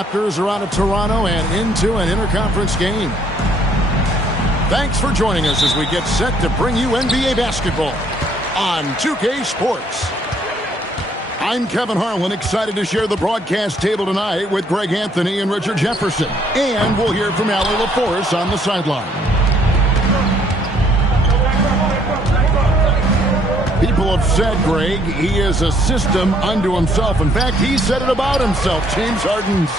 Raptors are out of Toronto and into an interconference game. Thanks for joining us as we get set to bring you NBA basketball on 2K Sports. I'm Kevin Harlan, excited to share the broadcast table tonight with Greg Anthony and Richard Jefferson. And we'll hear from Allie LaForce on the sideline. People have said, Greg, he is a system unto himself. In fact, he said it about himself. James Harden's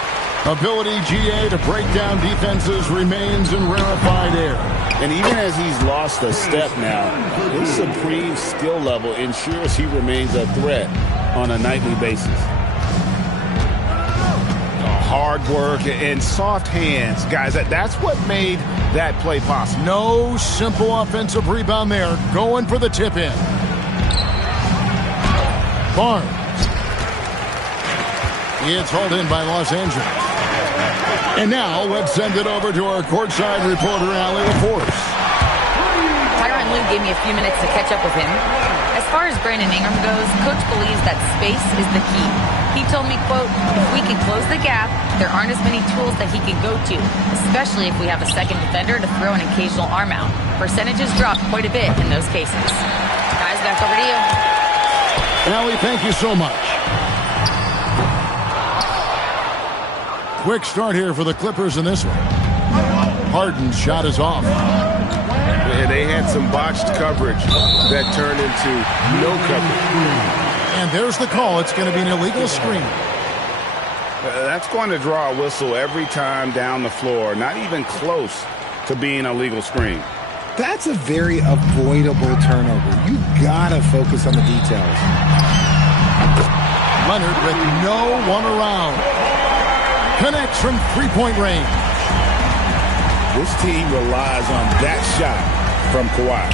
ability, GA, to break down defenses remains in rarefied air. And even as he's lost a step now, his supreme skill level ensures he remains a threat on a nightly basis. Hard work and soft hands. Guys, that's what made that play possible. No simple offensive rebound there. Going for the tip-in. Barnes. It's hauled in by Los Angeles. And now let's send it over to our courtside reporter, Allie LaForce. Tyronn Lue gave me a few minutes to catch up with him. As far as Brandon Ingram goes, Coach believes that space is the key. He told me, quote, if we can close the gap, there aren't as many tools that he can go to, especially if we have a second defender to throw an occasional arm out. Percentages drop quite a bit in those cases. Guys, back over to you. Allie, thank you so much. Quick start here for the Clippers in this one. Harden's shot is off. They had some botched coverage that turned into no coverage. And there's the call. It's going to be an illegal screen. That's going to draw a whistle every time down the floor. Not even close to being a legal screen. That's a very avoidable turnover. You gotta focus on the details. Leonard with no one around. Connects from three-point range. This team relies on that shot from Kawhi.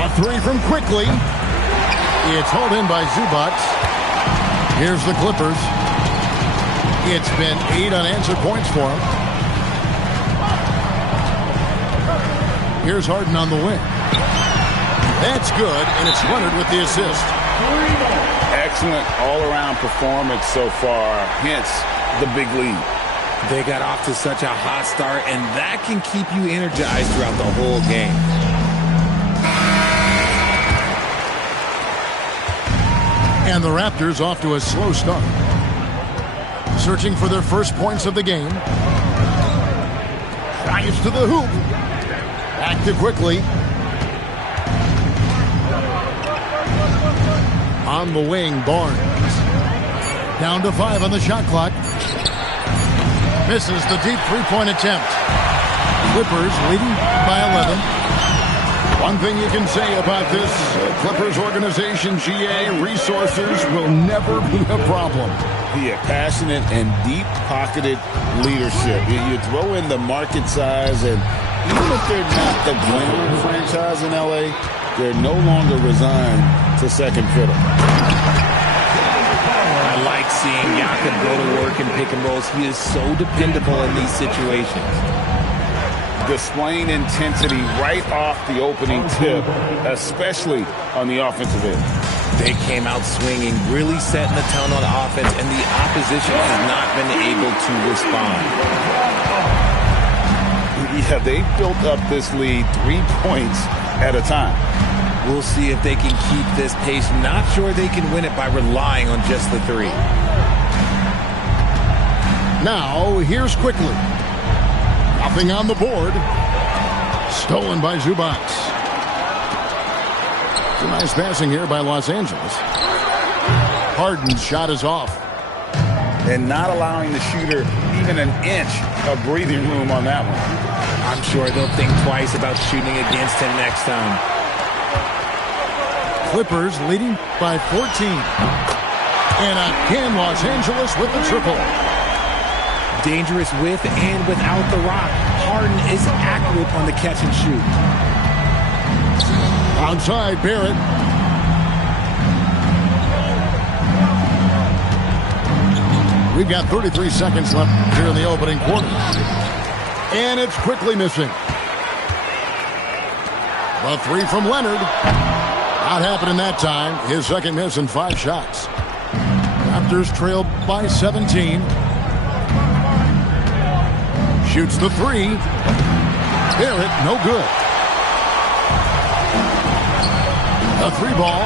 A three from Quickly. It's hauled in by Zubac. Here's the Clippers. It's been 8 unanswered points for them. Here's Harden on the wing. That's good, and it's Leonard with the assist. Excellent all-around performance so far, hence the big lead. They got off to such a hot start, and that can keep you energized throughout the whole game. And the Raptors off to a slow start. Searching for their first points of the game. Drives to the hoop. Back to Quickly. On the wing, Barnes. Down to 5 on the shot clock. Misses the deep three-point attempt. Clippers leading by 11. One thing you can say about this Clippers organization, GA, resources will never be a problem. Yeah, passionate and deep-pocketed leadership. You throw in the market size, and even if they're not the glamour franchise in LA, they're no longer resigned to second fiddle. I like seeing Jakob go to work in pick and rolls. He is so dependable in these situations. Displaying intensity right off the opening tip, especially on the offensive end. They came out swinging, really setting the tone on offense, and the opposition has not been able to respond. Yeah, they built up this lead 3 points at a time. We'll see if they can keep this pace. Not sure they can win it by relying on just the three. Now, here's Quickly. Nothing on the board. Stolen by Zubac. It's a nice passing here by Los Angeles. Harden's shot is off. And not allowing the shooter even an inch of breathing room on that one. I'm sure they'll think twice about shooting against him next time. Clippers leading by 14. And again, Los Angeles with the triple. Dangerous with and without the rock. Harden is accurate on the catch and shoot. Outside, Barrett. We've got 33 seconds left here in the opening quarter. And it's Quickly missing. The three from Leonard. Not happening that time. His second miss in 5 shots. Raptors trailed by 17. Shoots the three. Barrett, no good. A three ball.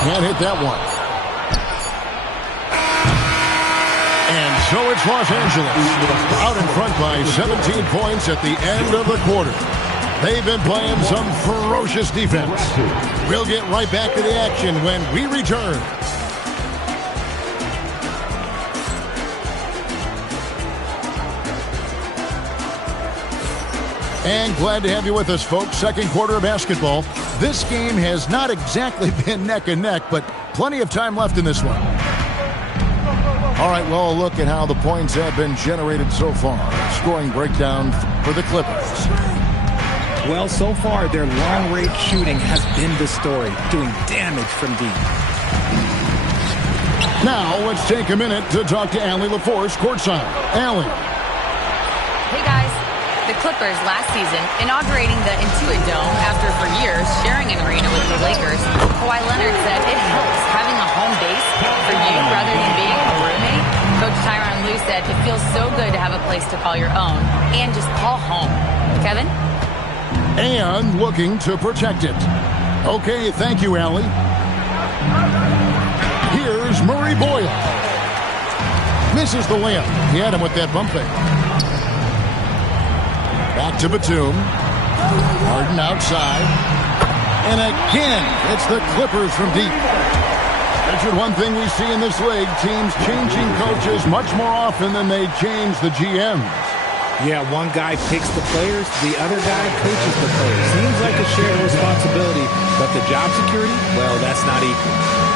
Can't hit that one. And so it's Los Angeles out in front by 17 points at the end of the quarter. They've been playing some ferocious defense. We'll get right back to the action when we return. And glad to have you with us, folks. Second quarter of basketball. This game has not exactly been neck and neck, but plenty of time left in this one. All right, well, a look at how the points have been generated so far. Scoring breakdown for the Clippers. Well, so far, their long-range shooting has been the story, doing damage from deep. Now, let's take a minute to talk to Allie LaForce courtside. Allie. Hey, guys. The Clippers last season inaugurating the Intuit Dome after for years sharing an arena with the Lakers. Kawhi Leonard said it helps having a home base for you rather than being a roommate. Coach Tyronn Lue said it feels so good to have a place to call your own and just call home. Kevin? And looking to protect it. Okay, thank you, Allie. Here's Murray Boyle. Misses the layup. He had him with that bump fake. Back to Batum. Harden outside. And again, it's the Clippers from deep. Richard, one thing we see in this league, teams changing coaches much more often than they change the GMs. Yeah, one guy picks the players, the other guy coaches the players. Seems like a shared responsibility, but the job security, well, that's not equal.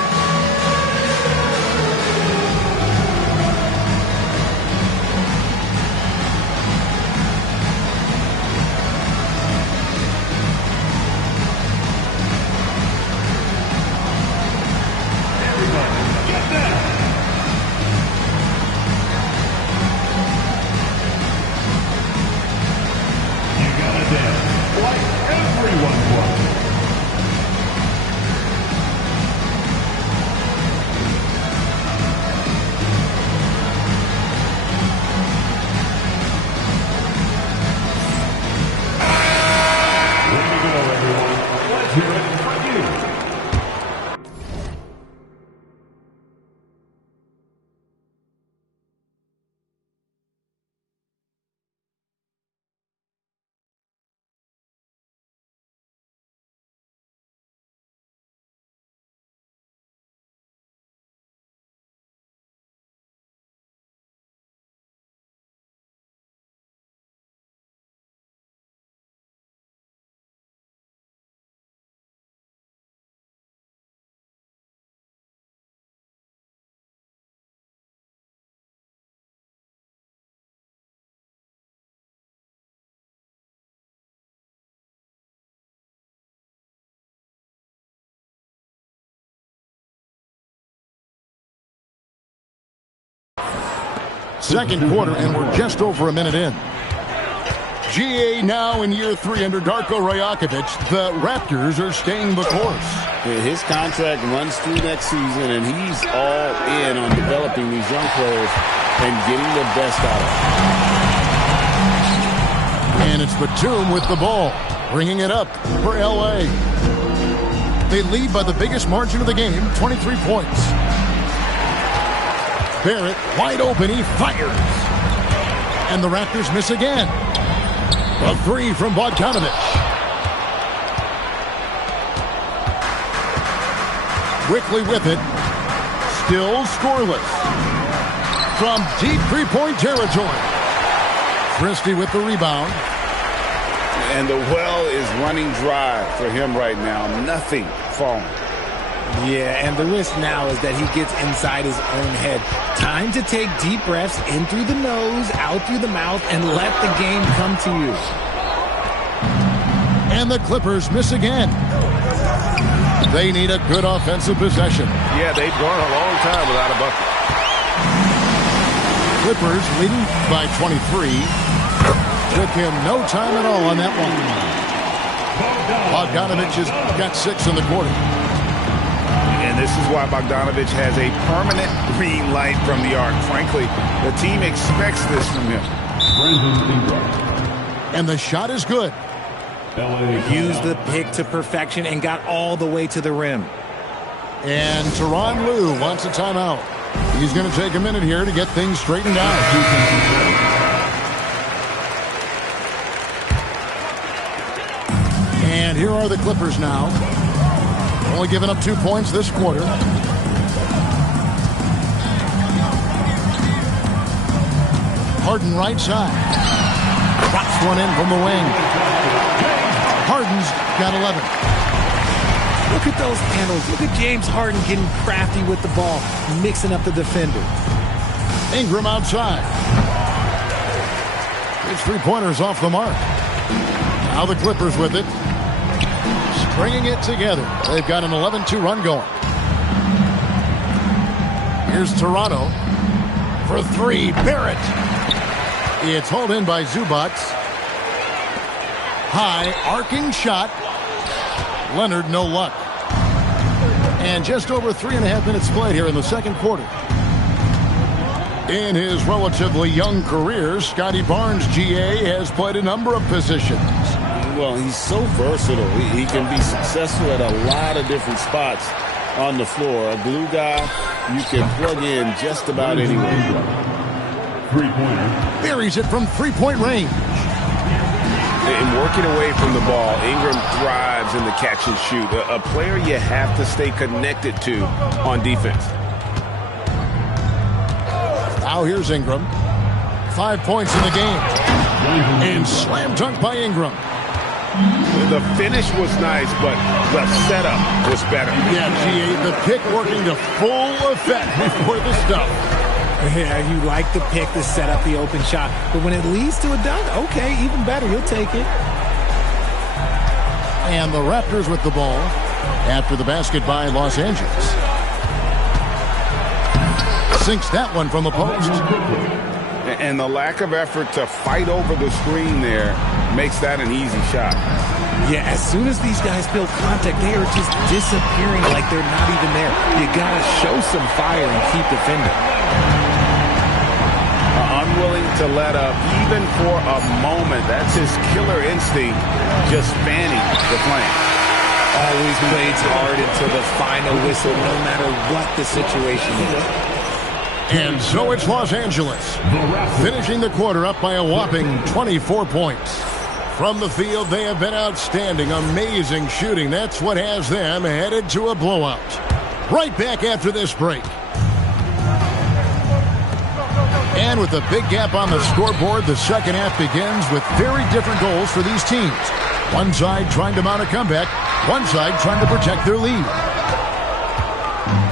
Second quarter, and we're just over a minute in. GA now in year 3 under Darko Rajakovic. The Raptors are staying the course. His contract runs through next season, and he's all in on developing these young players and getting the best out of them. And it's Batum with the ball, bringing it up for L.A. They lead by the biggest margin of the game, 23 points. Barrett wide open, he fires. And the Raptors miss again. A three from Bogdanovic. Quickly with it. Still scoreless. From deep three-point territory. Christie with the rebound. And the well is running dry for him right now. Nothing falling. Yeah, and the risk now is that he gets inside his own head. Time to take deep breaths in through the nose, out through the mouth, and let the game come to you. And the Clippers miss again. They need a good offensive possession. Yeah, they've gone a long time without a bucket. Clippers leading by 23. Took him no time at all on that one. Bogdanovic has got 6 in the quarter. And this is why Bogdanovic has a permanent green light from the arc. Frankly, the team expects this from him. And the shot is good. Used the pick to perfection and got all the way to the rim. And Tyronn Lue wants a timeout. He's going to take a minute here to get things straightened out. And here are the Clippers now. Only giving up 2 points this quarter. Harden right side. Drops one in from the wing. Harden's got 11. Look at those handles. Look at James Harden getting crafty with the ball, mixing up the defender. Ingram outside. His three-pointers off the mark. Now the Clippers with it. Stringing it together. They've got an 11-2 run going. Here's Toronto for three. Barrett. It's hauled in by Zubac. High, arcing shot. Leonard, no luck. And just over 3.5 minutes played here in the second quarter. In his relatively young career, Scotty Barnes, GA, has played a number of positions. Well, he's so versatile. He can be successful at a lot of different spots on the floor. A glue guy, you can plug in just about anywhere. Three-pointer. Buries it from three-point range. In working away from the ball, Ingram thrives in the catch and shoot. A player you have to stay connected to on defense. Now here's Ingram. 5 points in the game. And slam dunk by Ingram. The finish was nice, but the setup was better. Yeah, GA, the pick working to full effect before the stuff. Yeah, you like the pick to set up the open shot. But when it leads to a dunk, okay, even better. You'll take it. And the Raptors with the ball after the basket by Los Angeles. Sinks that one from the post. And the lack of effort to fight over the screen there makes that an easy shot. Yeah, as soon as these guys feel contact, they are just disappearing like they're not even there. You got to show some fire and keep defending. Unwilling to let up even for a moment. That's his killer instinct, just fanning the flame. Always plays hard until the final whistle, no matter what the situation is. And so it's Los Angeles, finishing the quarter up by a whopping 24 points. From the field, they have been outstanding, amazing shooting. That's what has them headed to a blowout. Right back after this break. And with a big gap on the scoreboard, the second half begins with very different goals for these teams. One side trying to mount a comeback, one side trying to protect their lead.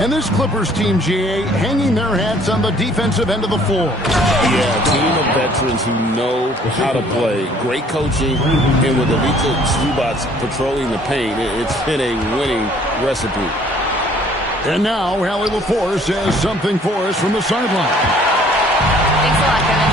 And this Clippers team, GA, hanging their hats on the defensive end of the floor. Yeah, a team of veterans who know how to play. Great coaching, and with Ivica Zubac patrolling the paint, it's been a winning recipe. And now, Allie LaForce has something for us from the sideline. Thanks a lot, Kevin.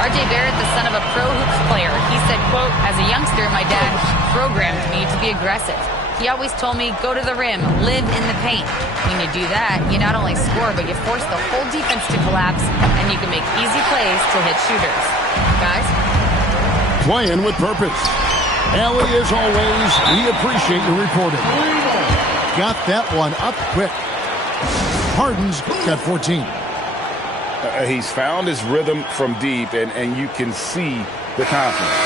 R.J. Barrett, the son of a pro hoops player, he said, quote, as a youngster, my dad programmed me to be aggressive. He always told me, go to the rim, live in the paint. When you do that, you not only score, but you force the whole defense to collapse, and you can make easy plays to hit shooters. Guys? Playing with purpose. Allie, as always, we appreciate your reporting. Got that one up quick. Harden's got 14. He's found his rhythm from deep, and you can see the confidence.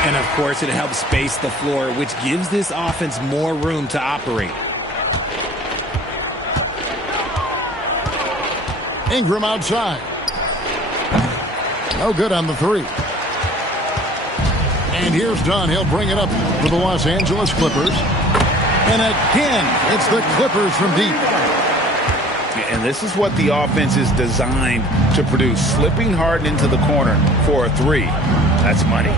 And, of course, it helps space the floor, which gives this offense more room to operate. Ingram outside. No good on the three. And here's Dunn. He'll bring it up for the Los Angeles Clippers. And again, it's the Clippers from deep. And this is what the offense is designed to produce. Slipping Harden into the corner for a three. That's money.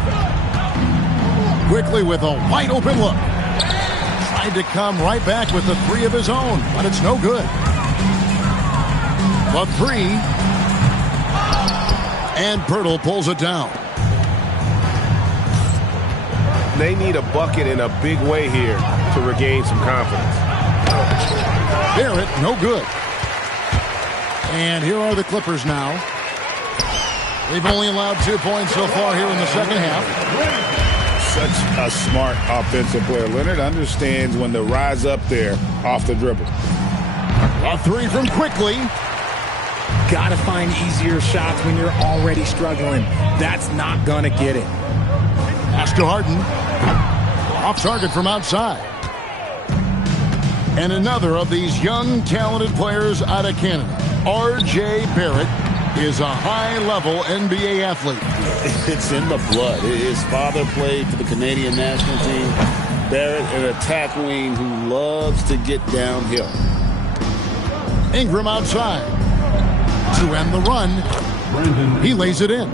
Quickly with a wide open look. Tried to come right back with the three of his own, but it's no good. The three. And Pirtle pulls it down. They need a bucket in a big way here to regain some confidence. Barrett, no good. And here are the Clippers now. They've only allowed 2 points so far here in the second half. Such a smart offensive player. Leonard understands when to rise up there off the dribble. A three from Quickly. Got to find easier shots when you're already struggling. That's not going to get it. Pass to Harden. Off target from outside. And another of these young, talented players out of Canada, R.J. Barrett, is a high-level NBA athlete. It's in the blood. His father played for the Canadian national team. Barrett, an attack wing who loves to get downhill. Ingram outside. To end the run, he lays it in.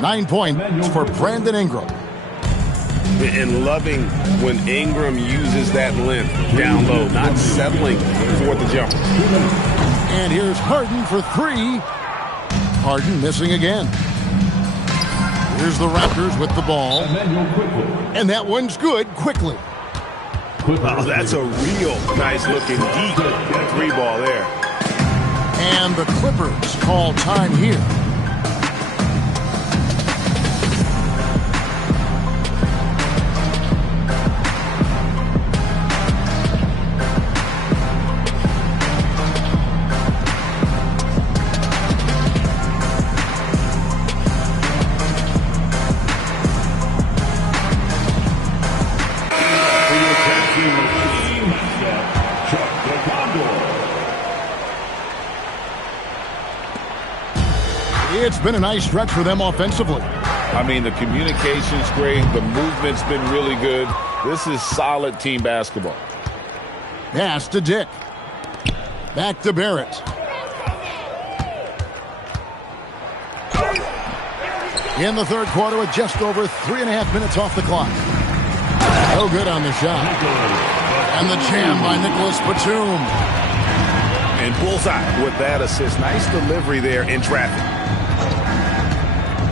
9 points for Brandon Ingram. And loving when Ingram uses that length down low, not settling for the jumper. And here's Harden for three. Harden missing again. Here's the Raptors with the ball. And that one's good. Quickly. Oh, that's a real nice-looking deep three ball there. And the Clippers call time here. It's been a nice stretch for them offensively. I mean, the communication's great. The movement's been really good. This is solid team basketball. Pass to Dick. Back to Barrett. In the third quarter with just over 3.5 minutes off the clock. No good on the shot. And the jam by Nicholas Batum. And bullseye with that assist. Nice delivery there in traffic.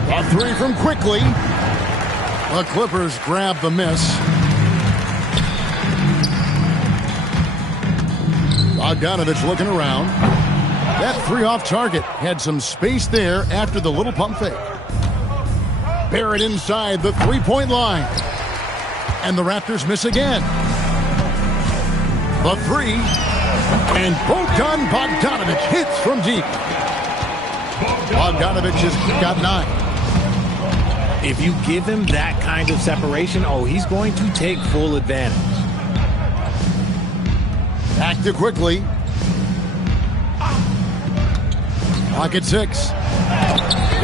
A three from Quickly. The Clippers grab the miss. Bogdanovich looking around. That three off target. Had some space there after the little pump fake. Barrett inside the three-point line. And the Raptors miss again. The three. And Bojan Bogdanovich hits from deep. Bogdanovich has got 9. If you give him that kind of separation, he's going to take full advantage. Back to Quickly. Pocket 6.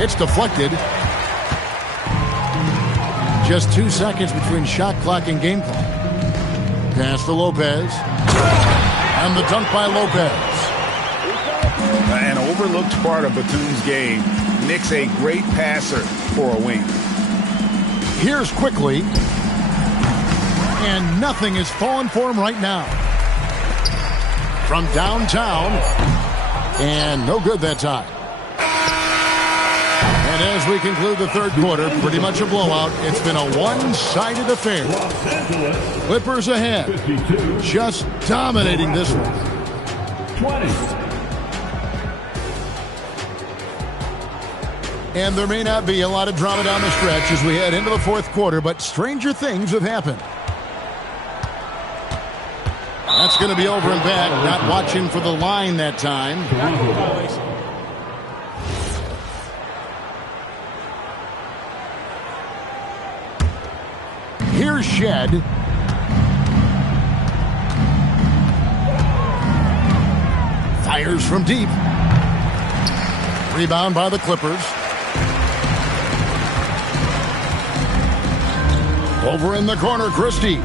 It's deflected. Just 2 seconds between shot clock and game clock. Pass to Lopez. And the dunk by Lopez. An overlooked part of Batum's game. Nick's a great passer for a wing. Here's Quickly. And nothing is falling for him right now. From downtown. And no good that time. And as we conclude the third quarter, pretty much a blowout. It's been a one-sided affair. Clippers ahead. Just dominating this one. 20. And there may not be a lot of drama down the stretch as we head into the fourth quarter, but stranger things have happened. That's going to be over and back. Not watching for the line that time. Here's Shed. Fires from deep. Rebound by the Clippers. Over in the corner, Christie.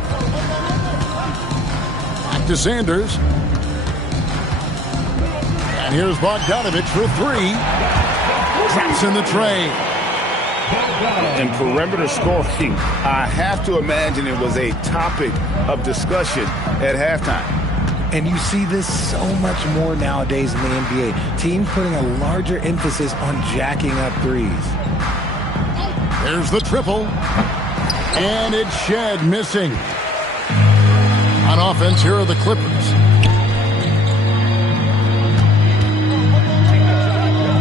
Back to Sanders. And here's Bogdanovich for three. Traps in the tray. And perimeter scoring, I have to imagine it was a topic of discussion at halftime. And you see this so much more nowadays in the NBA. Teams putting a larger emphasis on jacking up threes. There's the triple. And it's Shed missing. On offense, here are the Clippers.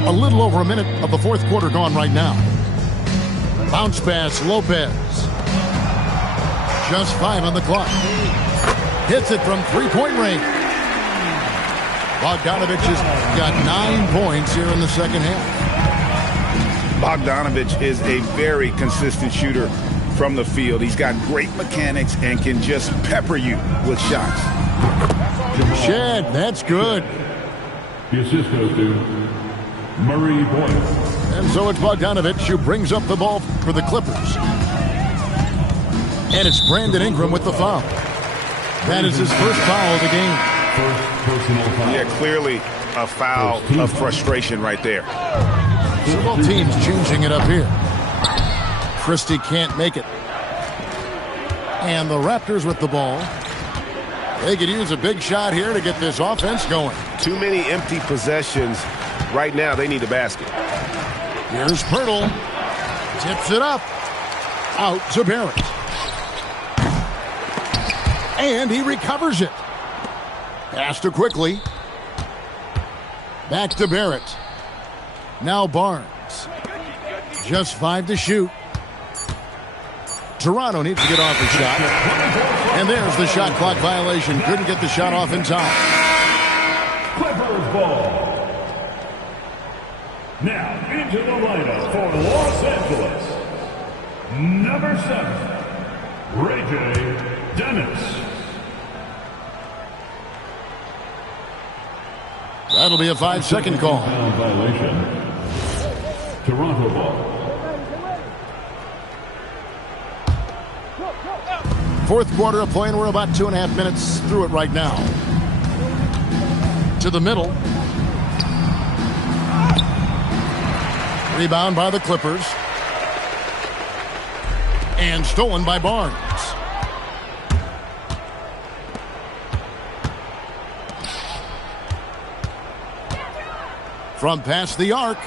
A little over a minute of the fourth quarter gone right now. Bounce pass, Lopez. Just 5 on the clock. Hits it from three-point range. Bogdanovich has got 9 points here in the second half. Bogdanovich is a very consistent shooter from the field. He's got great mechanics and can just pepper you with shots. Shed, that's good. The assist goes to Murray Boyle. And so it's Bogdanovich who brings up the ball for the Clippers. And it's Brandon Ingram with the foul. That is his first foul of the game. First personal foul. Yeah, clearly a foul of frustration right there. So both teams changing it up here. Christie can't make it. And the Raptors with the ball. They could use a big shot here to get this offense going. Too many empty possessions. Right now, they need a basket. Here's Pirtle. Tips it up. Out to Barrett. And he recovers it. Pass to Quickly. Back to Barrett. Now Barnes. Just 5 to shoot. Toronto needs to get off a shot. And there's the shot clock violation. Couldn't get the shot off in time. Clippers ball. Now into the lineup for Los Angeles. Number 7, Ray J. Dennis. That'll be a 5-second call. Foul violation. Toronto ball. Fourth quarter of play, and we're about 2.5 minutes through it right now. To the middle. Rebound by the Clippers. And stolen by Barnes. From past the arc.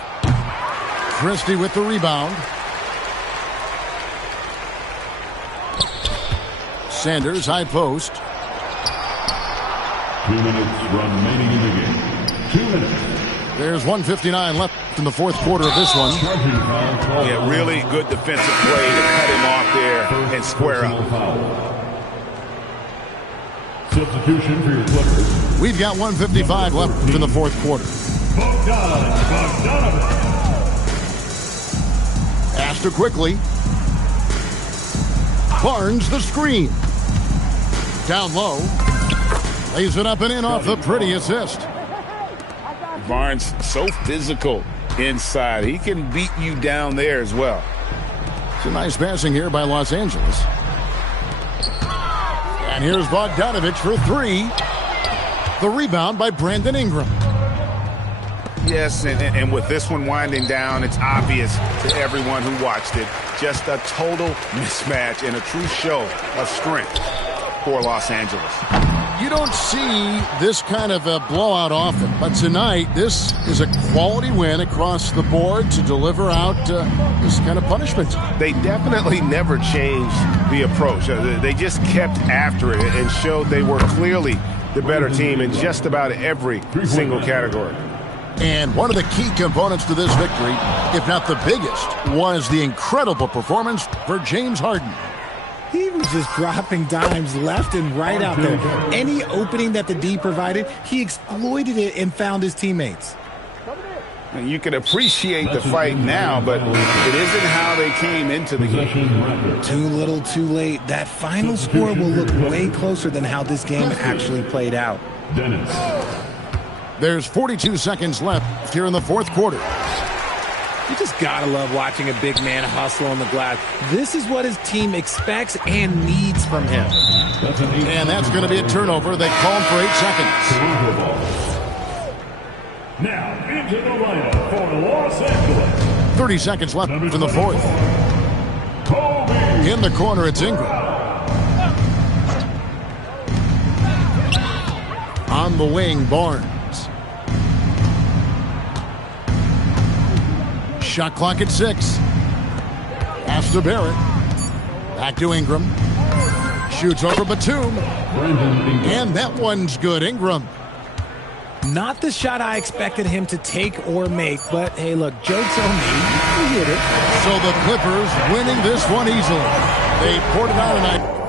Christie with the rebound. Sanders, high post. 2 minutes remaining in the game. 2 minutes. There's 1:59 left in the fourth quarter of this one. Yeah, really good defensive play to cut him off there and square up. Substitution for your Clippers. We've got 1:55 left in the fourth quarter. Bogdanovich. Pass to Quickly. Barnes the screen. Down low. Lays it up and in off the pretty assist. Barnes so physical inside. He can beat you down there as well. It's a nice passing here by Los Angeles. And here's Bogdanovich for 3. The rebound by Brandon Ingram. Yes, and with this one winding down, it's obvious to everyone who watched it. Just a total mismatch and a true show of strength for Los Angeles. You don't see this kind of a blowout often, but tonight this is a quality win across the board to deliver out this kind of punishment. They definitely never changed the approach. They just kept after it and showed they were clearly the better team in just about every single category. And one of the key components to this victory, if not the biggest, was the incredible performance for James Harden. He was just dropping dimes left and right out there. Any opening that the D provided, he exploited it and found his teammates. And you can appreciate the fight now, but it isn't how they came into the game. Too little, too late. That final score will look way closer than how this game actually played out. Dennis. There's 42 seconds left here in the fourth quarter. You just gotta love watching a big man hustle on the glass. This is what his team expects and needs from him. And that's going to be a turnover. They called for 8 seconds. Now into the lineup for Los Angeles. 30 seconds left in the fourth. In the corner, it's Ingram. On the wing, Barnes. Shot clock at 6. Pass to Barrett. Back to Ingram. Shoots over Batum. And that one's good. Ingram. Not the shot I expected him to take or make, but hey, look, joke's on me. He hit it. So the Clippers winning this one easily. They poured it on tonight.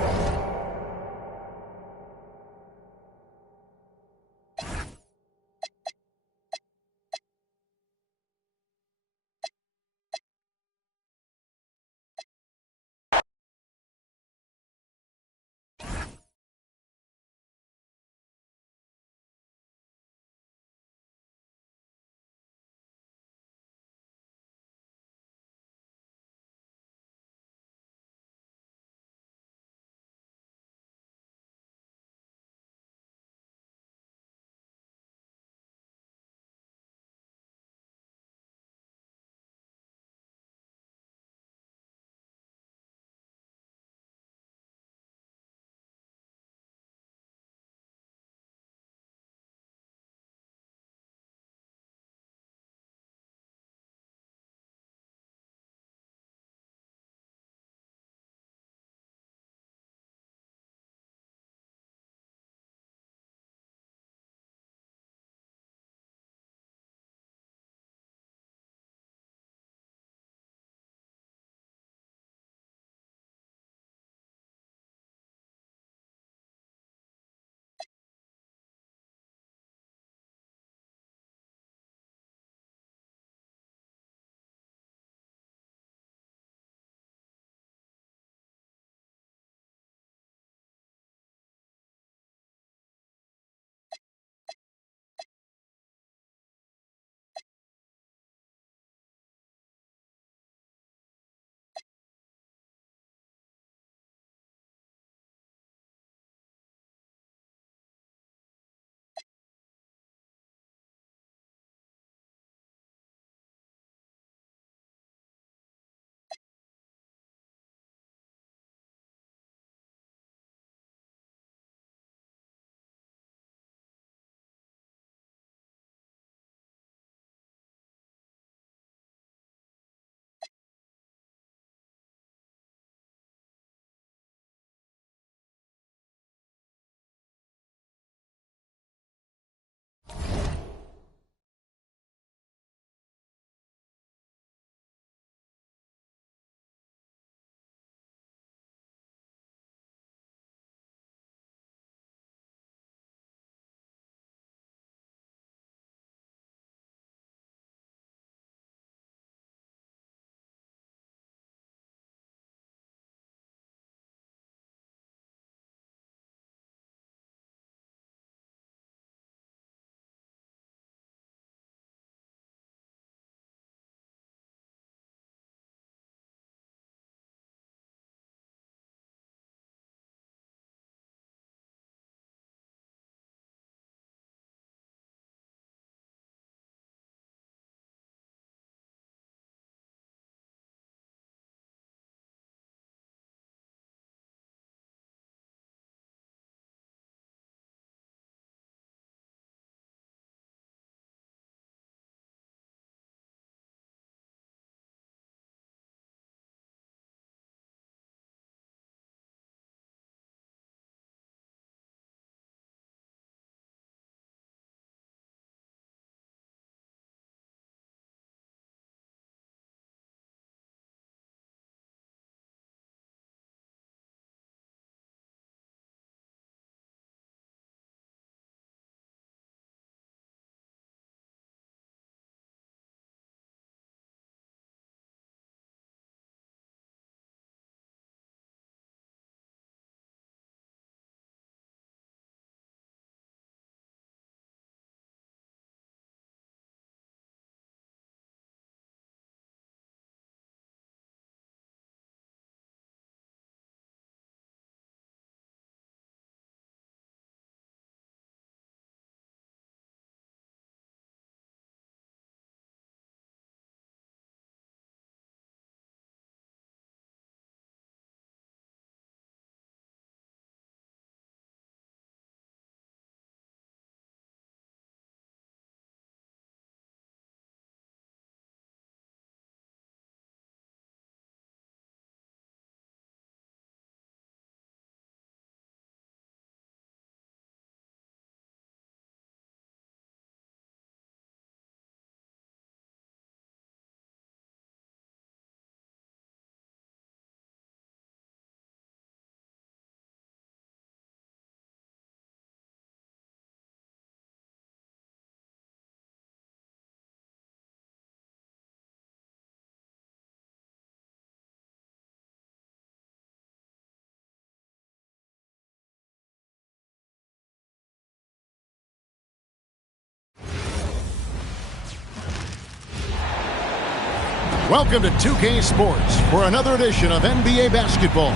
Welcome to 2K Sports for another edition of NBA basketball.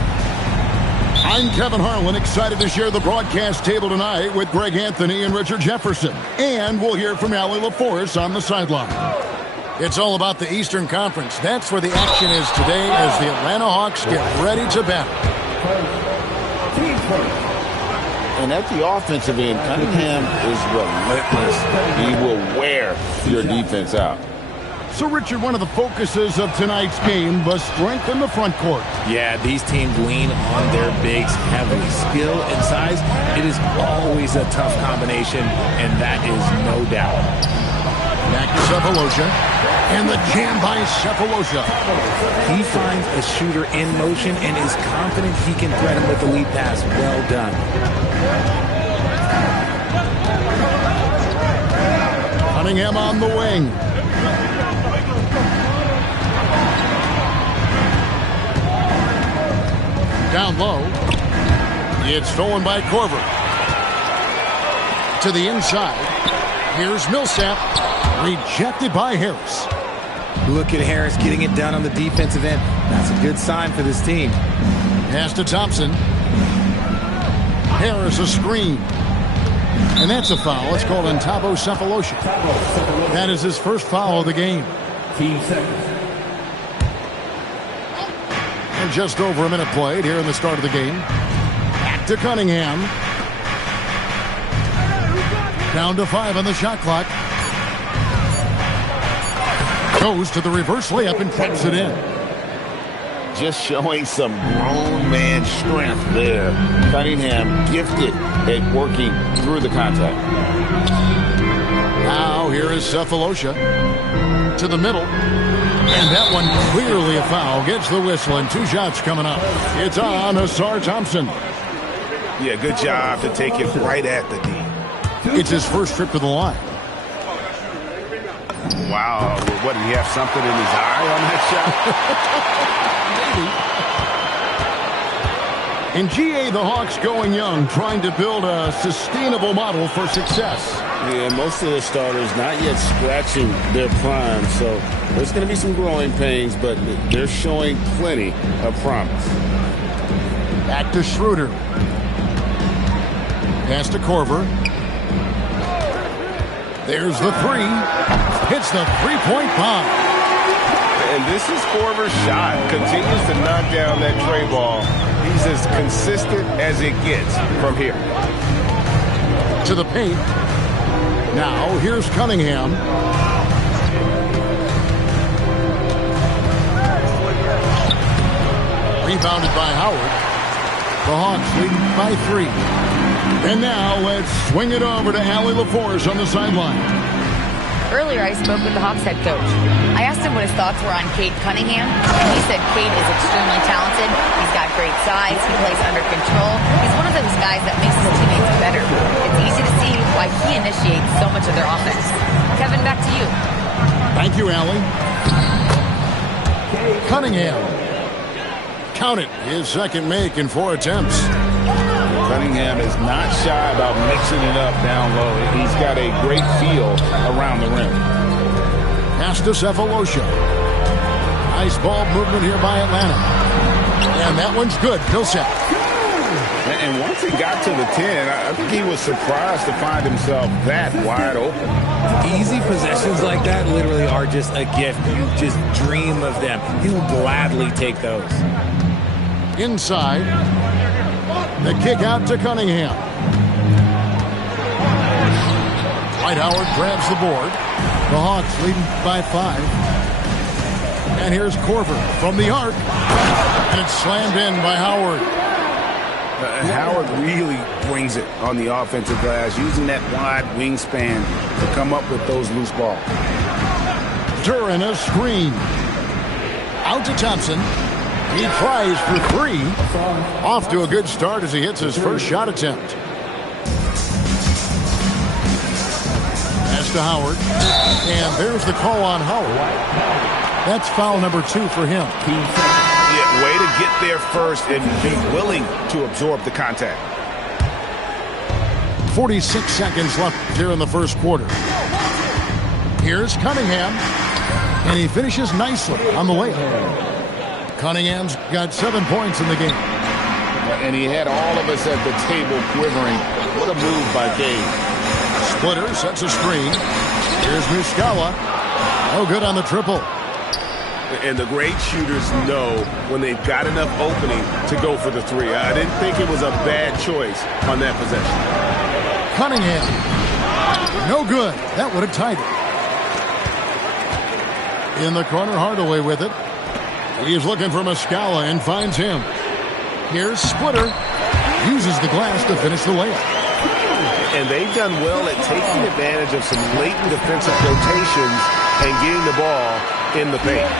I'm Kevin Harlan, excited to share the broadcast table tonight with Greg Anthony and Richard Jefferson. And we'll hear from Allie LaForce on the sideline. It's all about the Eastern Conference. That's where the action is today as the Atlanta Hawks get ready to battle. And at the offensive end, Cunningham is relentless. He will wear your defense out. So, Richard, one of the focuses of tonight's game was strength in the front court. Yeah, these teams lean on their bigs heavily. Skill and size, it is always a tough combination, and that is no doubt. Back to Sefolosha, and the jam by Sefolosha. He finds a shooter in motion and is confident he can threat him with the lead pass. Well done. Cunningham on the wing. Down low. It's stolen by Korver. To the inside. Here's Millsap. Rejected by Harris. Look at Harris getting it done on the defensive end. That's a good sign for this team. Pass to Thompson. Harris a screen. And that's a foul. It's called on Thabo Sefolosha. That is his first foul of the game. And just over a minute played here in the start of the game. Back to Cunningham. Down to 5 on the shot clock. Goes to the reverse layup and puts it in. Just showing some grown man strength there. Cunningham gifted at working through the contact. Now here is Sefolosha to the middle. And that one clearly a foul. Gets the whistle and 2 shots coming up. It's on Asar Thompson. Yeah, good job to take it right at the D. It's his first trip to the line. Wow, what, did he have something in his eye on that shot? Maybe. In GA, the Hawks going young, trying to build a sustainable model for success. Yeah, most of the starters not yet scratching their prime, so there's going to be some growing pains, but they're showing plenty of promise. Back to Schroeder. Pass to Korver. There's the 3. Hits the three-point bomb. And this is Korver's shot. Continues to knock down that tray ball. He's as consistent as it gets from here. To the paint. Now, here's Cunningham. Rebounded by Howard. The Hawks leading by 3. And now, let's swing it over to Allie LaForce on the sideline. Earlier, I spoke with the Hawks head coach. I asked him what his thoughts were on Cade Cunningham. He said Cade is extremely talented. He's got great size. He plays under control. He's one of those guys that makes his teammates better. It's easy to see why he initiates so much of their offense. Kevin, back to you. Thank you, Allie. Cunningham. Count it. His second make in 4 attempts. Cunningham is not shy about mixing it up down low. He's got a great feel around the rim. Pass to Sefolosha. Nice ball movement here by Atlanta. And that one's good. Millsap. And once he got to the 10, I think he was surprised to find himself that wide open. Easy possessions like that literally are just a gift. You just dream of them. He'll gladly take those. Inside. The kick out to Cunningham. Dwight Howard grabs the board. The Hawks leading by 5. And here's Korver from the arc. And it's slammed in by Howard. Howard really brings it on the offensive glass, using that wide wingspan to come up with those loose balls. Duran a screen. Out to Thompson. He tries for 3. Off to a good start as he hits his first shot attempt. Pass to Howard. And there's the call on Howard. That's foul number 2 for him. Yeah, way to get there first and be willing to absorb the contact. 46 seconds left here in the first quarter. Here's Cunningham. And he finishes nicely on the layup. Cunningham's got 7 points in the game. And he had all of us at the table quivering. What a move by Cade. Splitter sets a screen. Here's Muscala. No good on the triple. And the great shooters know when they've got enough opening to go for the three. I didn't think it was a bad choice on that possession. Cunningham. No good. That would have tied it. In the corner, Hardaway with it. He's looking for Muscala and finds him. Here's Splitter. Uses the glass to finish the layup. And they've done well at taking advantage of some latent defensive rotations and getting the ball in the paint.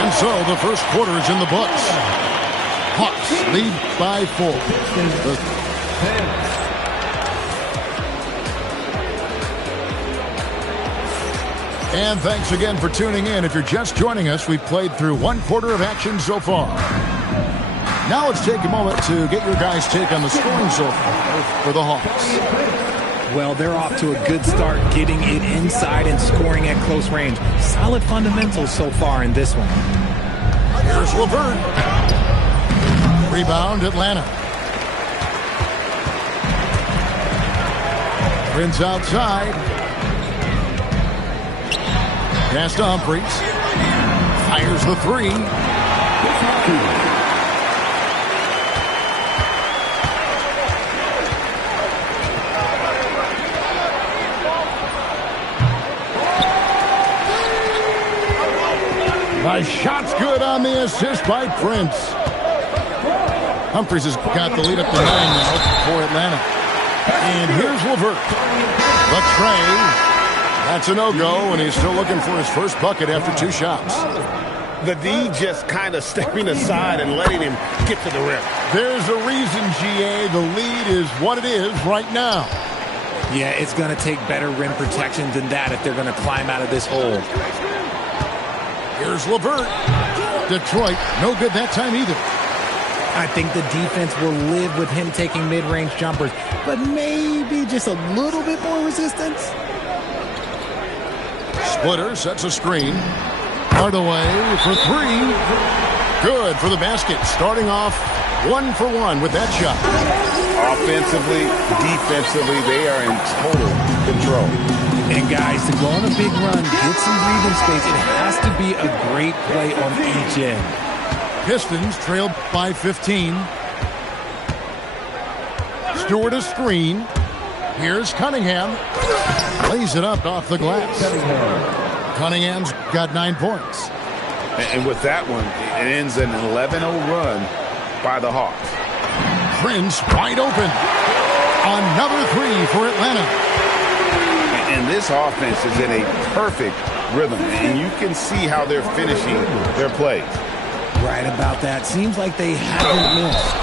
And so the first quarter is in the books. Hawks lead by 4. And thanks again for tuning in. If you're just joining us, we've played through 1 quarter of action so far. Now let's take a moment to get your guys' take on the scoring so far for the Hawks. Well, they're off to a good start getting it inside and scoring at close range. Solid fundamentals so far in this one. Here's LeVert. Rebound, Atlanta. Prince outside. Pass to Humphries. Fires the 3. The shot's good on the assist by Prince. Humphries has got the lead up to 9 now for Atlanta. And here's LeVert. The tray. That's a no-go, and he's still looking for his first bucket after 2 shots. The D just kind of stepping aside and letting him get to the rim. There's a reason, GA. The lead is what it is right now. Yeah, it's going to take better rim protection than that if they're going to climb out of this hole. Here's LeVert. Detroit, no good that time either. I think the defense will live with him taking mid-range jumpers, but maybe just a little bit more resistance. Splitter sets a screen. Hardaway for 3. Good for the basket. Starting off 1 for 1 with that shot. Offensively, defensively, they are in total control. And guys, to go on a big run, get some breathing space, it has to be a great play on each end. Pistons trailed by 15. Stewart a screen. Here's Cunningham. Lays it up off the glass. Cunningham's got 9 points. And with that one, it ends an 11-0 run by the Hawks. Prince wide open. Another 3 for Atlanta. And this offense is in a perfect rhythm. And you can see how they're finishing their plays. Right about that. Seems like they haven't missed.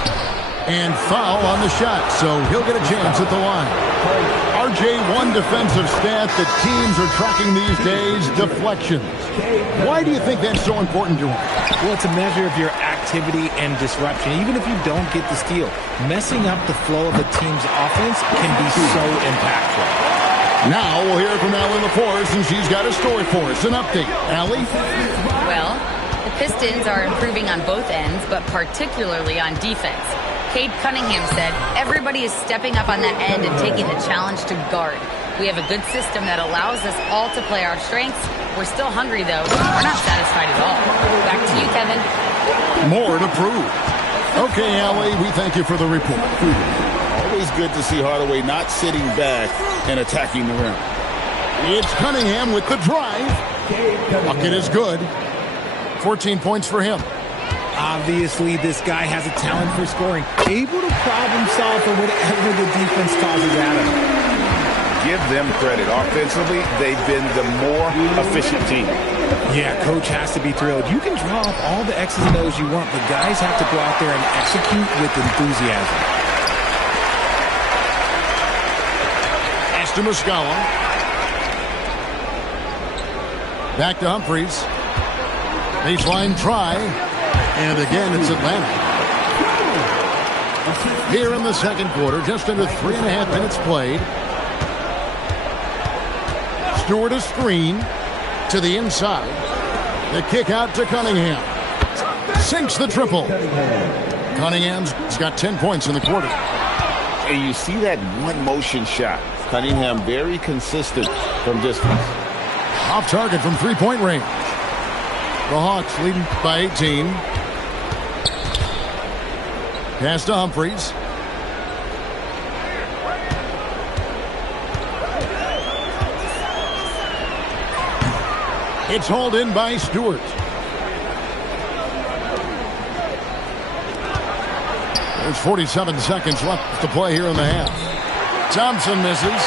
And foul on the shot, so he'll get a chance at the line. RJ, one defensive stat that teams are tracking these days, deflections. Why do you think that's so important to him? Well, it's a measure of your activity and disruption. Even if you don't get the steal, messing up the flow of the team's offense can be so impactful. Now we'll hear from Allie LaForce, and she's got a story for us. An update. Allie? Well, the Pistons are improving on both ends, but particularly on defense. Cade Cunningham said, everybody is stepping up on that end and taking the challenge to guard. We have a good system that allows us all to play our strengths. We're still hungry, though. We're not satisfied at all. Back to you, Kevin. More to prove. Okay, Allie, we thank you for the report. Always good to see Hardaway not sitting back and attacking the rim. It's Cunningham with the drive. Bucket is good. 14 points for him. Obviously, this guy has a talent for scoring, able to problem solve for whatever the defense tosses at him. Give them credit. Offensively, they've been the more efficient team. Yeah, coach has to be thrilled. You can draw up all the X's and O's you want, but guys have to go out there and execute with enthusiasm. Pass to Muscala. Back to Humphries. Baseline try. And again, it's Atlanta. Here in the second quarter, just under 3.5 minutes played. Stewart a screen. To the inside. The kick out to Cunningham. Sinks the triple. Cunningham's got 10 points in the quarter. And you see that one motion shot. Cunningham very consistent from distance. Off target from three-point range. The Hawks leading by 18. Pass to Humphries. It's hauled in by Stewart. There's 47 seconds left to play here in the half. Thompson misses.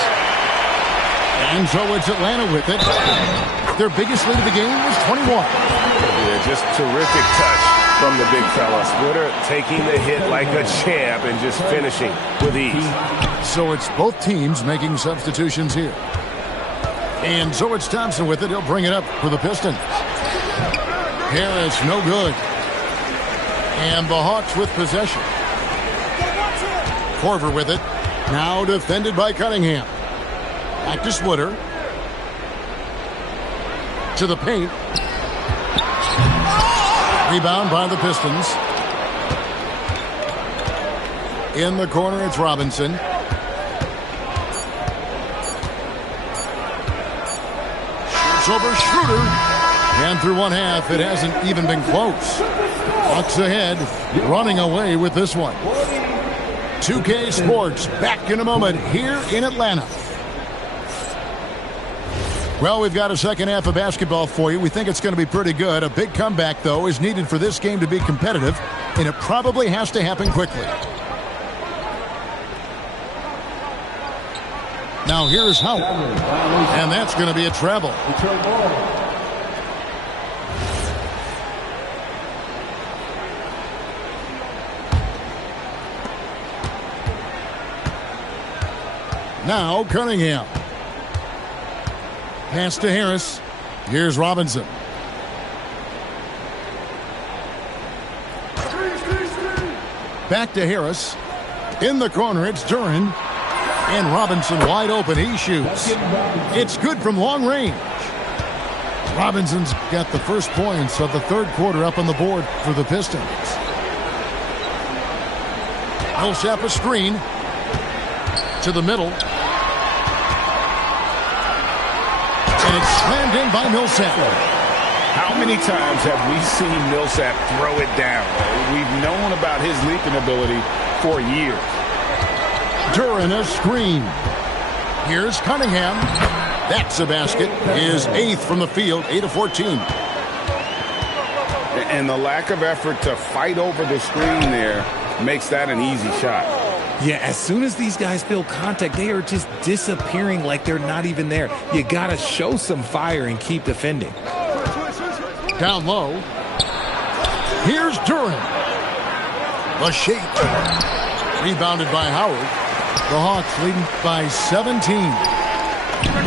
And so it's Atlanta with it. Their biggest lead of the game was 21. Yeah, just terrific touch from the big fella. Splitter taking the hit like a champ and just finishing with ease. So it's both teams making substitutions here. And so it's Thompson with it. He'll bring it up for the Pistons. Harris, no good. And the Hawks with possession. Korver with it. Now defended by Cunningham. Back to Splitter. To the paint. Rebound by the Pistons. In the corner, it's Robinson. Shoots over Schroeder. And through one half, it hasn't even been close. Bucks ahead, running away with this one. 2K Sports back in a moment here in Atlanta. Well, we've got a second half of basketball for you. We think it's going to be pretty good. A big comeback, though, is needed for this game to be competitive, and it probably has to happen quickly. Now here's Howard, and that's going to be a travel. Now Cunningham. Pass to Harris. Here's Robinson. Back to Harris. In the corner, it's Duran. And Robinson wide open. He shoots. It's good from long range. Robinson's got the first points of the third quarter up on the board for the Pistons. Millsap a screen. To the middle. And it's slammed in by Millsap. How many times have we seen Millsap throw it down? We've known about his leaping ability for years. Duran a screen. Here's Cunningham. That's a basket. His 8th from the field, 8 of 14. And the lack of effort to fight over the screen there makes that an easy shot. Yeah, as soon as these guys feel contact, they are just disappearing like they're not even there. You got to show some fire and keep defending. Down low. Here's Duran. A shake. Rebounded by Howard. The Hawks leading by 17.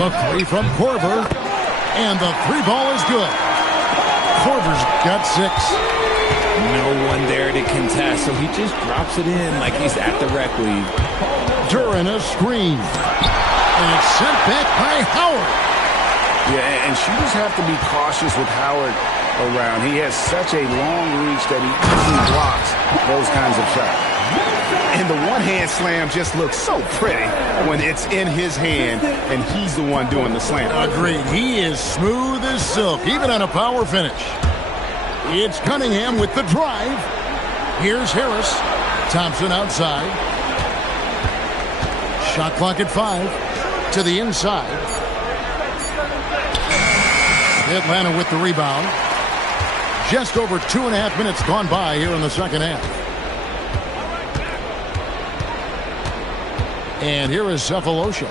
The three from Korver. And the three ball is good. Korver's got 6. No one there to contest, so he just drops it in like he's at the rec league. Duran a screen. And it's sent back by Howard. Yeah, and shooters have to be cautious with Howard around. He has such a long reach that he easily blocks those kinds of shots. And the one-hand slam just looks so pretty when it's in his hand and he's the one doing the slam. Agreed. He is smooth as silk, even on a power finish. It's Cunningham with the drive. Here's Harris. Thompson outside. Shot clock at 5. To the inside. Atlanta with the rebound. Just over 2.5 minutes gone by here in the second half. And here is Cephalosha.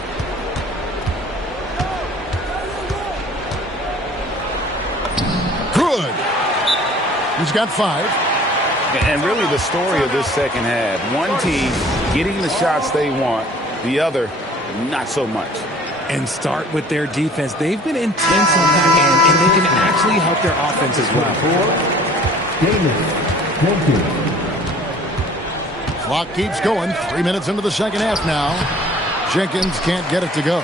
Good. He's got 5. And really the story of this second half. One team getting the shots they want, the other not so much. And start with their defense. They've been intense on that end, and they can actually help their offense as well. Clock keeps going. 3 minutes into the second half now. Jenkins can't get it to go.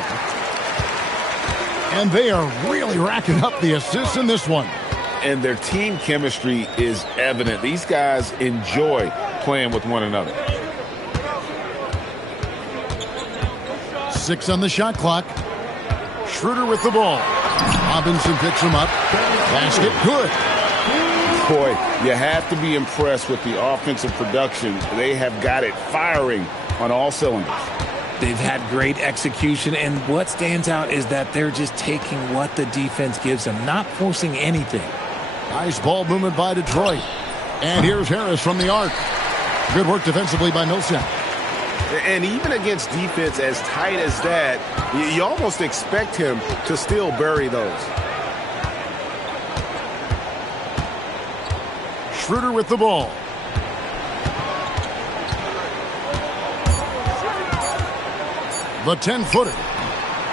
And they are really racking up the assists in this one. And their team chemistry is evident. These guys enjoy playing with one another. 6 on the shot clock. Schroeder with the ball. Robinson picks him up. Basket good. Boy, you have to be impressed with the offensive production. They have got it firing on all cylinders. They've had great execution, and what stands out is that they're just taking what the defense gives them, not forcing anything. Nice ball movement by Detroit. And here's Harris from the arc. Good work defensively by Millsap. And even against defense as tight as that, you almost expect him to still bury those. Schroeder with the ball. The 10-footer.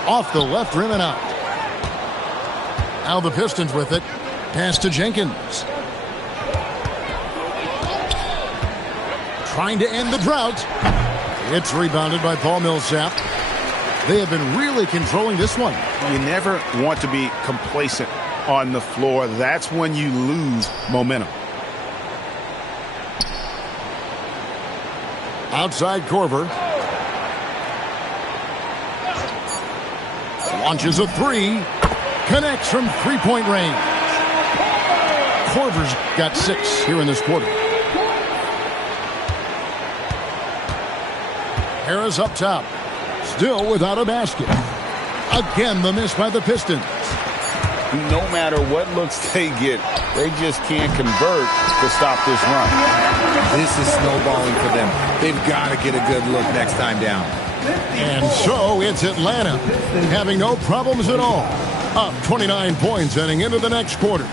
Off the left rim and out. Now the Pistons with it. Pass to Jenkins. Trying to end the drought. It's rebounded by Paul Millsap. They have been really controlling this one. You never want to be complacent on the floor. That's when you lose momentum. Outside Korver. Launches a three. Connects from three-point range. Korver's got 6 here in this quarter. Harris up top. Still without a basket. Again, the miss by the Pistons. No matter what looks they get, they just can't convert to stop this run. This is snowballing for them. They've got to get a good look next time down. And so it's Atlanta having no problems at all. Up 29 points heading into the next quarter.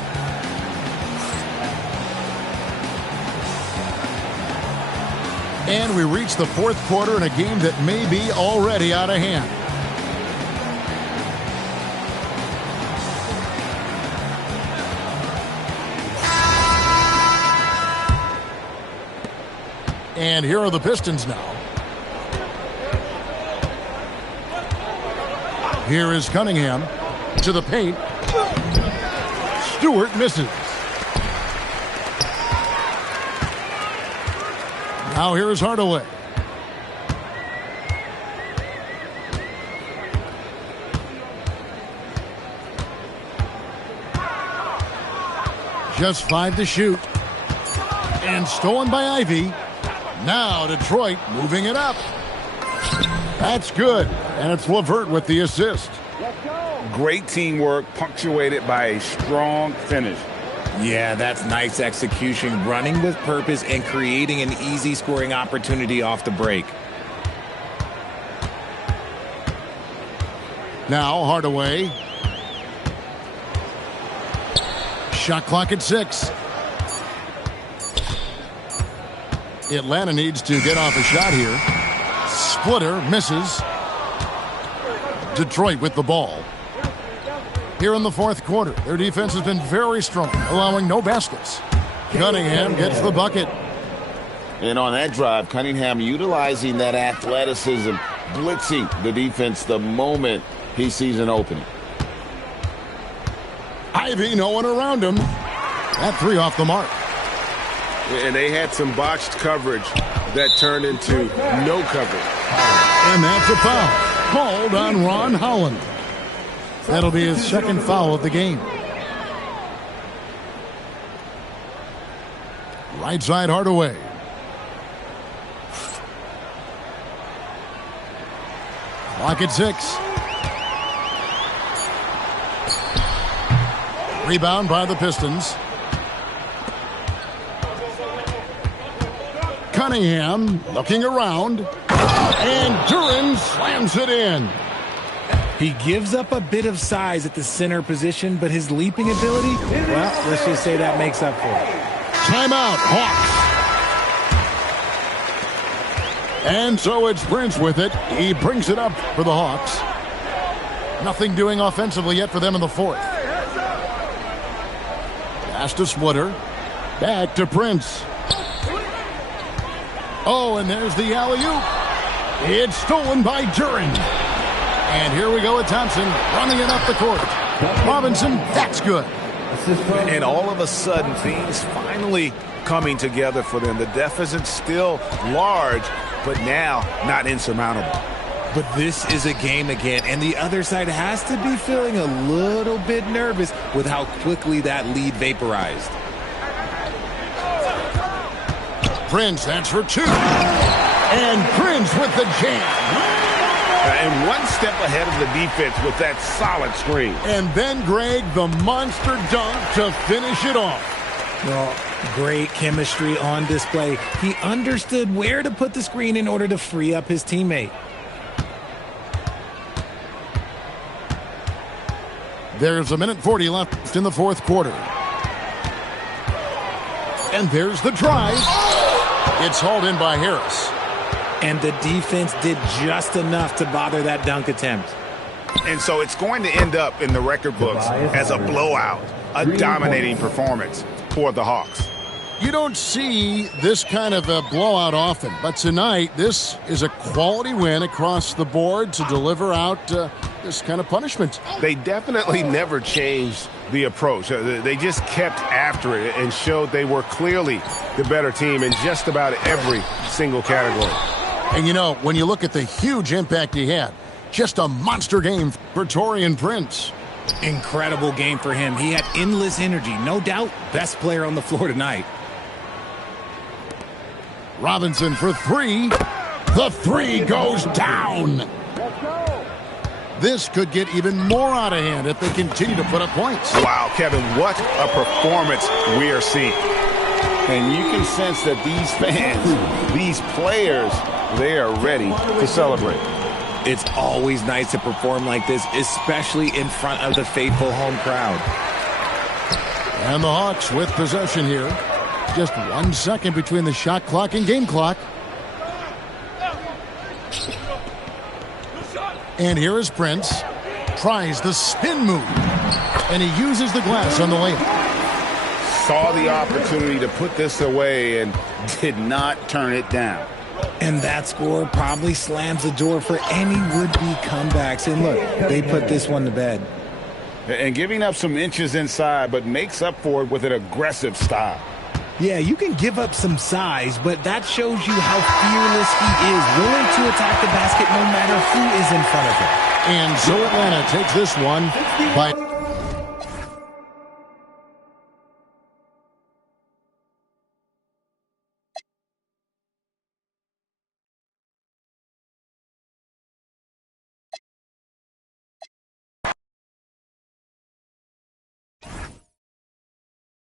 And we reach the fourth quarter in a game that may be already out of hand. And here are the Pistons now. Here is Cunningham to the paint. Stewart misses. Now here's Hardaway. Just 5 to shoot. And stolen by Ivy. Now Detroit moving it up. That's good. And it's LeVert with the assist. Great teamwork punctuated by a strong finish. Yeah, that's nice execution, running with purpose and creating an easy scoring opportunity off the break. Now Hardaway. Shot clock at 6. Atlanta needs to get off a shot here. Splitter misses. Detroit with the ball. Here in the fourth quarter, their defense has been very strong, allowing no baskets. Cunningham gets the bucket. And on that drive, Cunningham utilizing that athleticism, blitzing the defense the moment he sees an opening. Ivy, no one around him. That 3 off the mark. And they had some botched coverage that turned into no coverage. And that's a foul called on Ron Holland. That'll be his second foul of the game. Right side Hardaway. Clock at 6. Rebound by the Pistons. Cunningham looking around. And Duren slams it in. He gives up a bit of size at the center position, but his leaping ability, well, let's just say that makes up for it. Timeout, Hawks. And so it's Prince with it. He brings it up for the Hawks. Nothing doing offensively yet for them in the fourth. Pass to Splitter. Back to Prince. Oh, and there's the alley-oop. It's stolen by Duren. And here we go with Thompson running it up the court. Robinson, that's good. And all of a sudden, things finally coming together for them. The deficit's still large, but now not insurmountable. But this is a game again, and the other side has to be feeling a little bit nervous with how quickly that lead vaporized. Prince, that's for two. And Prince with the jam. And one step ahead of the defense with that solid screen. And then Greg, the monster dunk to finish it off. Well, great chemistry on display. He understood where to put the screen in order to free up his teammate. There's 1:40 left in the fourth quarter. And there's the drive. It's hauled in by Harris. And the defense did just enough to bother that dunk attempt. And so it's going to end up in the record books as a blowout, a dominating performance for the Hawks. You don't see this kind of a blowout often, but tonight this is a quality win across the board to deliver out this kind of punishment. They definitely never changed the approach. They just kept after it and showed they were clearly the better team in just about every single category. And you know, when you look at the huge impact he had, just a monster game for Taurean Prince. Incredible game for him. He had endless energy. No doubt, best player on the floor tonight. Robinson for three. The three goes down. This could get even more out of hand if they continue to put up points. Wow, Kevin, what a performance we are seeing. And you can sense that these fans, these players, they are ready to celebrate. It's always nice to perform like this, especially in front of the faithful home crowd. And the Hawks with possession here. Just 1 second between the shot clock and game clock. And here is Prince. Tries the spin move. And he uses the glass on the layup. Saw the opportunity to put this away and did not turn it down. And that score probably slams the door for any would-be comebacks. And look, they put this one to bed. And giving up some inches inside, but makes up for it with an aggressive style. Yeah, you can give up some size, but that shows you how fearless he is, willing to attack the basket no matter who is in front of him. And so Atlanta takes this one by